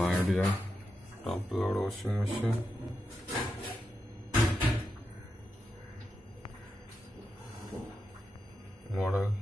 my idea. Top load washing machine. Model.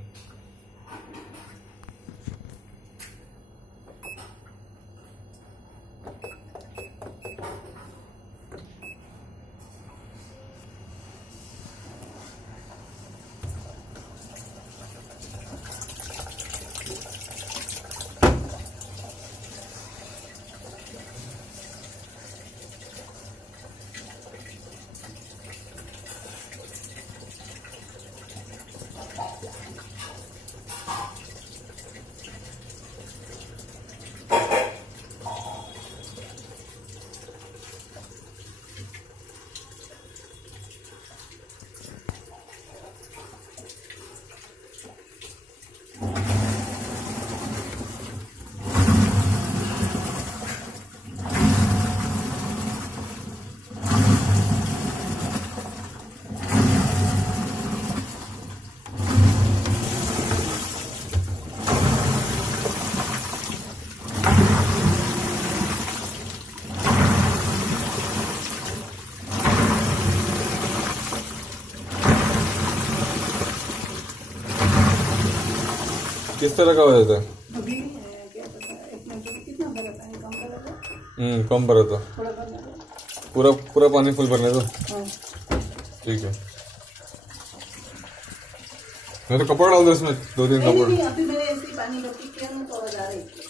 किस तरह का हो जाता है? अभी क्या पता, एक मिनट कितना भरा था? कम भरा था? कम भरा था। थोड़ा भरना था। पूरा पूरा पानी फुल भरने दो। हाँ। ठीक है। मैं तो कपड़ा डाल दो इसमें, 2-3 कपड़ा। नहीं, अभी मैंने ऐसे ही पानी भर के किया ना, तो आवाज आ रही थी।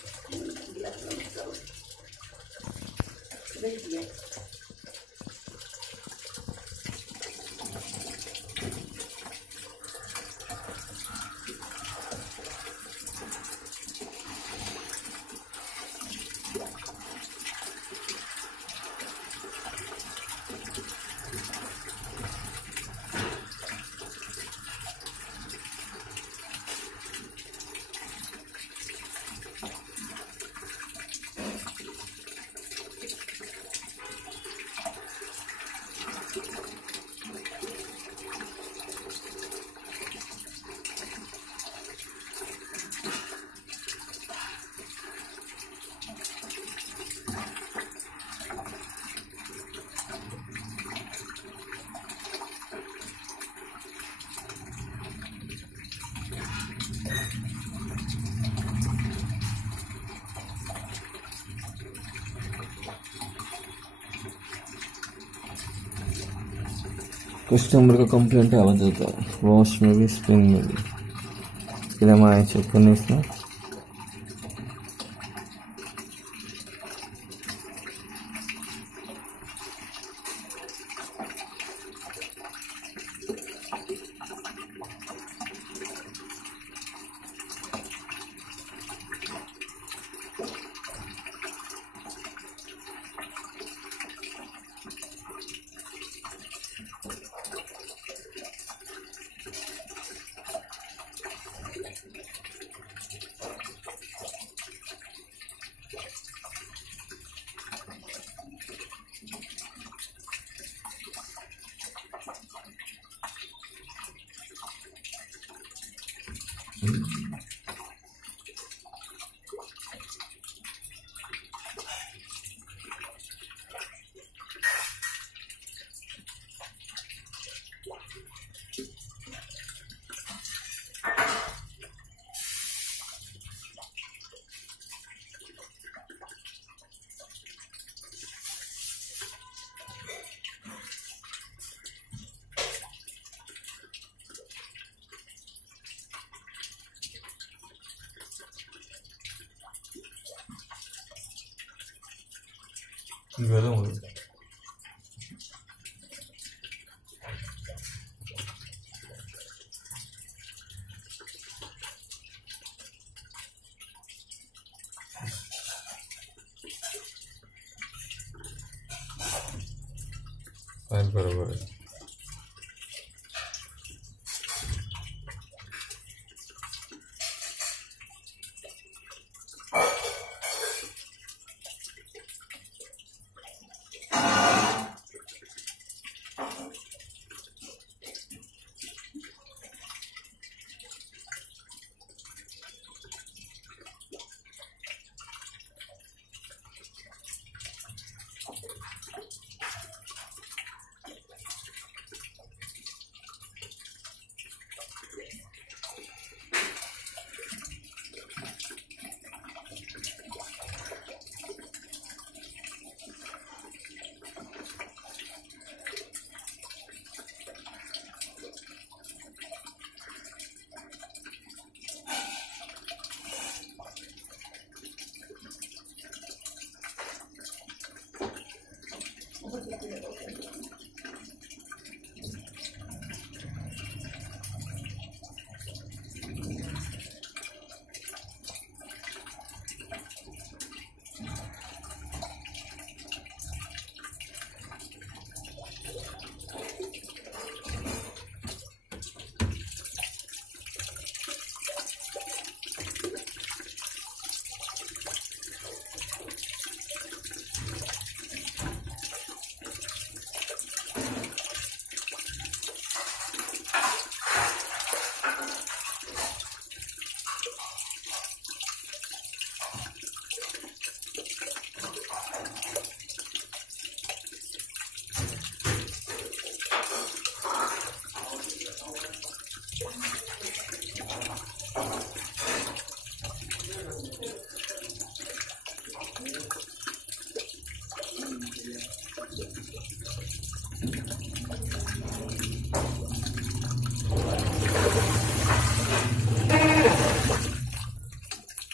कस्टमर का कंप्लेंट आ जाता है, वॉश में भी स्पिन में भी। इसके लिए हम आए चेक करने इसमें। गरम हो गया। बराबर है।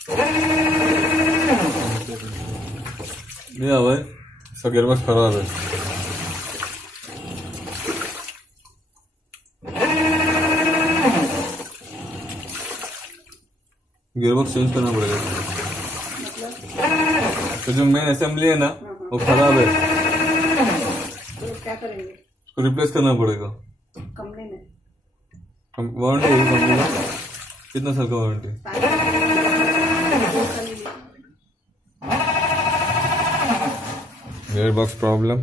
नहीं आ भाई, इसका गियरबॉक्स खराब है। गियरबॉक्स चेंज करना पड़ेगा। तो जो मेन असेंबली है ना वो खराब है, तो क्या करेंगे? उसको रिप्लेस करना पड़ेगा। कंपनी में वारंटी है कंपनी का? कितना साल का वारंटी? Gearbox problem